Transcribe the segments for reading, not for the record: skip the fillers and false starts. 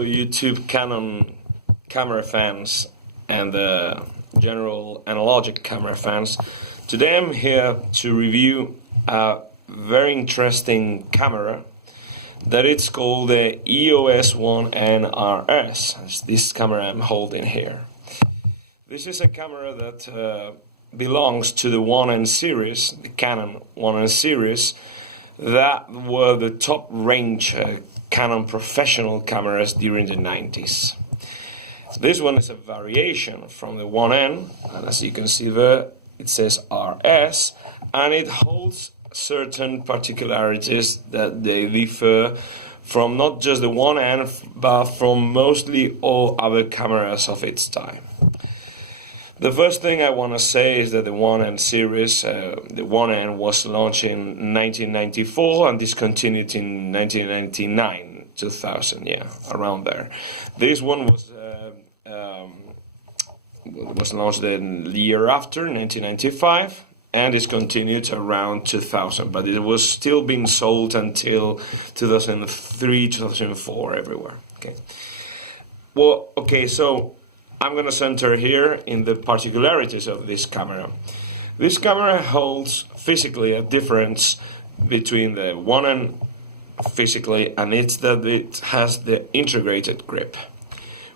Hello YouTube Canon camera fans and general analogic camera fans. Today I'm here to review a very interesting camera that it's called the EOS 1N RS. This camera I'm holding here. This is a camera that belongs to the 1N series, the Canon 1N series, that were the top range Canon professional cameras during the 90s. This one is a variation from the 1N, and as you can see there, it says RS, and it holds certain particularities that they differ from not just the 1N, but from mostly all other cameras of its time. The first thing I want to say is that the 1N series, the 1N was launched in 1994 and discontinued in 1999, 2000, yeah, around there. This one was launched the year after, 1995, and discontinued around 2000, but it was still being sold until 2003, 2004, everywhere. Okay. Well, okay, so I'm going to center here in the particularities of this camera. This camera holds physically a difference between the 1N physically, and it's that it has the integrated grip,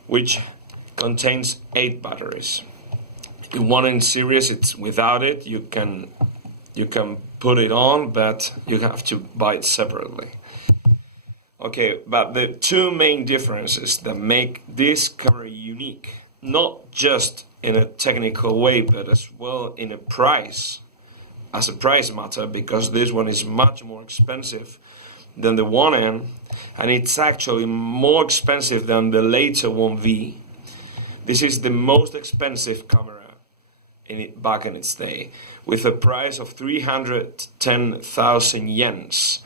which contains 8 batteries. In 1N series, it's without it. You can put it on, but you have to buy it separately. Okay, but the two main differences that make this camera unique, not just in a technical way, but as well in a price, as a price matter, because this one is much more expensive than the 1N, and it's actually more expensive than the later 1V. This is the most expensive camera back in its day, with a price of 310,000 yens,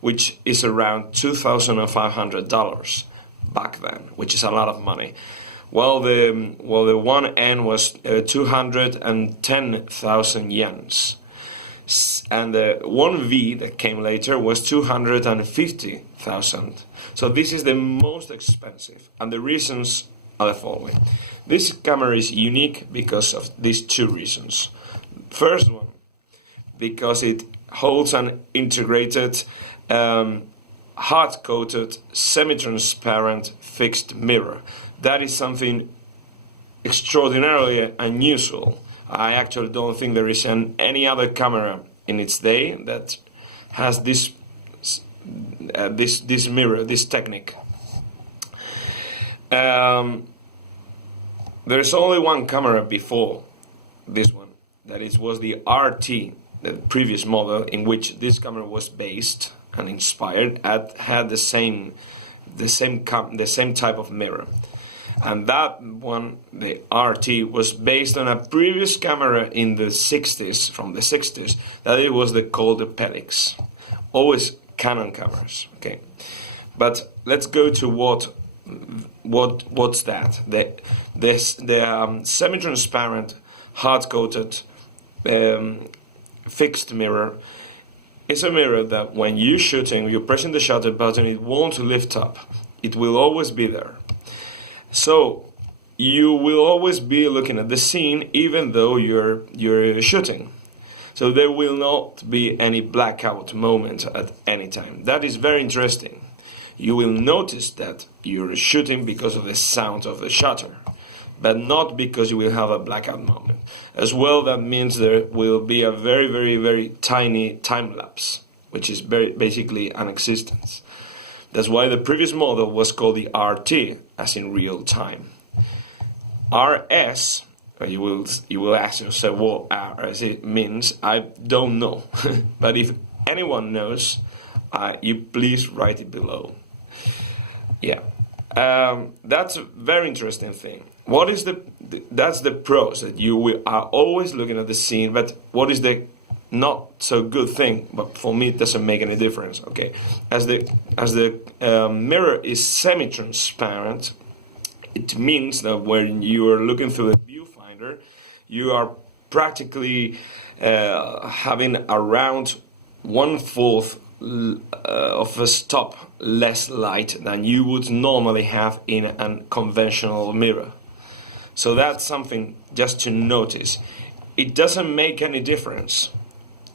which is around $2,500 back then, which is a lot of money. Well, the 1N was 210,000 yens, and the 1V that came later was 250,000. So this is the most expensive, and the reasons are the following. This camera is unique because of these two reasons. First one, because it holds an integrated hard-coated, semi-transparent fixed mirror. That is something extraordinarily unusual. I actually don't think there is any other camera in its day that has this mirror, this technique. There is only one camera before this one, that it was the RT, the previous model in which this camera was based and inspired, had the same type of mirror. And that one, the RT, was based on a previous camera in the 60s, from the 60s, that it was called the Pelix. Always Canon cameras, okay. But let's go to what's that? The semi-transparent, hard-coated, fixed mirror is a mirror that when you're shooting, you're pressing the shutter button, it won't lift up. It will always be there. So you will always be looking at the scene even though you're shooting. So there will not be any blackout moment at any time. That is very interesting. You will notice that you're shooting because of the sound of the shutter, but not because you will have a blackout moment. As well, that means there will be a very, very, very tiny time lapse, which is basically non-existent. That's why the previous model was called the RT, as in real time. RS, you will ask yourself what RS it means. I don't know, but if anyone knows, you please write it below. Yeah, that's a very interesting thing. What is that's the pros, that you are always looking at the scene, but what is the not so good thing? But for me it doesn't make any difference. Okay, as the mirror is semi-transparent, it means that when you are looking through the viewfinder, you are practically having around 1/4 of a stop less light than you would normally have in a conventional mirror. So that's something just to notice. It doesn't make any difference.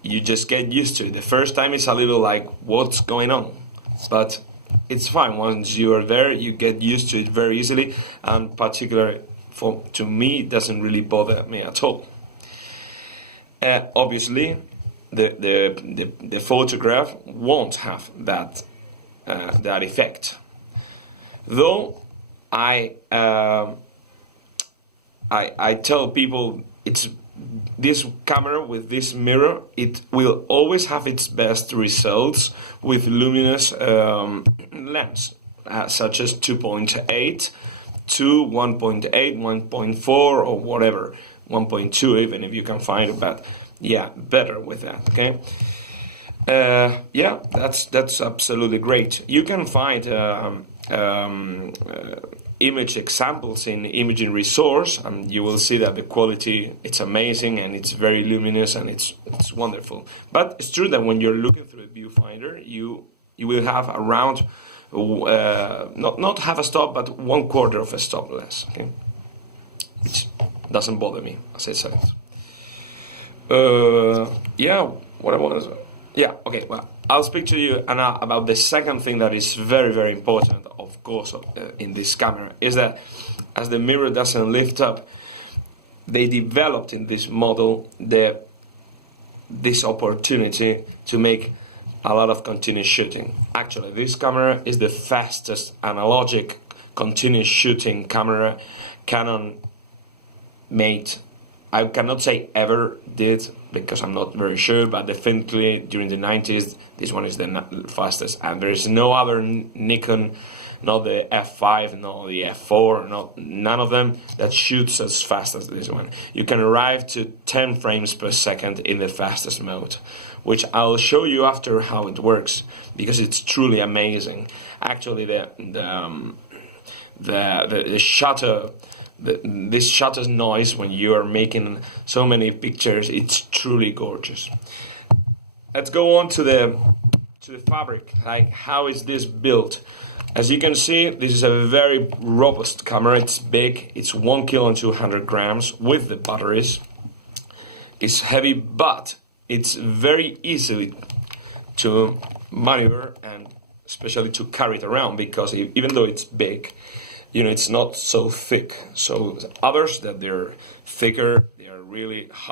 You just get used to it. The first time it's a little like, what's going on? But it's fine. Once you are there, you get used to it very easily, and particularly to me, it doesn't really bother me at all. Obviously, the photograph won't have that effect. Though I tell people this camera with this mirror, it will always have its best results with luminous lens, such as 2.8 to 1.8, 1.4 or whatever, 1.2 even if you can find it, but yeah, better with that, okay? Yeah, that's absolutely great. You can find image examples in imaging resource, and you will see that the quality, it's amazing and it's very luminous and it's wonderful. But it's true that when you're looking through a viewfinder, you will have around not half a stop, but 1/4 of a stop less, okay? Which doesn't bother me, as I said. Yeah, what I want to... Yeah, okay, well, I'll speak to you now about the second thing that is very, very important, of course, in this camera, is that as the mirror doesn't lift up, they developed in this model this opportunity to make a lot of continuous shooting. Actually, this camera is the fastest analogic continuous shooting camera Canon made. I cannot say ever did, because I'm not very sure, but definitely during the 90s, this one is the fastest. And there is no other Nikon, not the F5, not the F4, none of them that shoots as fast as this one. You can arrive to 10 frames per second in the fastest mode, which I'll show you after how it works, because it's truly amazing. Actually, the shutter, this shutter's noise when you are making so many pictures, it's truly gorgeous. Let's go on to the fabric. Like, how is this built? As you can see, this is a very robust camera. It's big. It's 1 kilo and 200 grams with the batteries. It's heavy, but it's very easy to maneuver and especially to carry it around, because even though it's big, you know, it's not so thick. So others that they're thicker, they are really hard.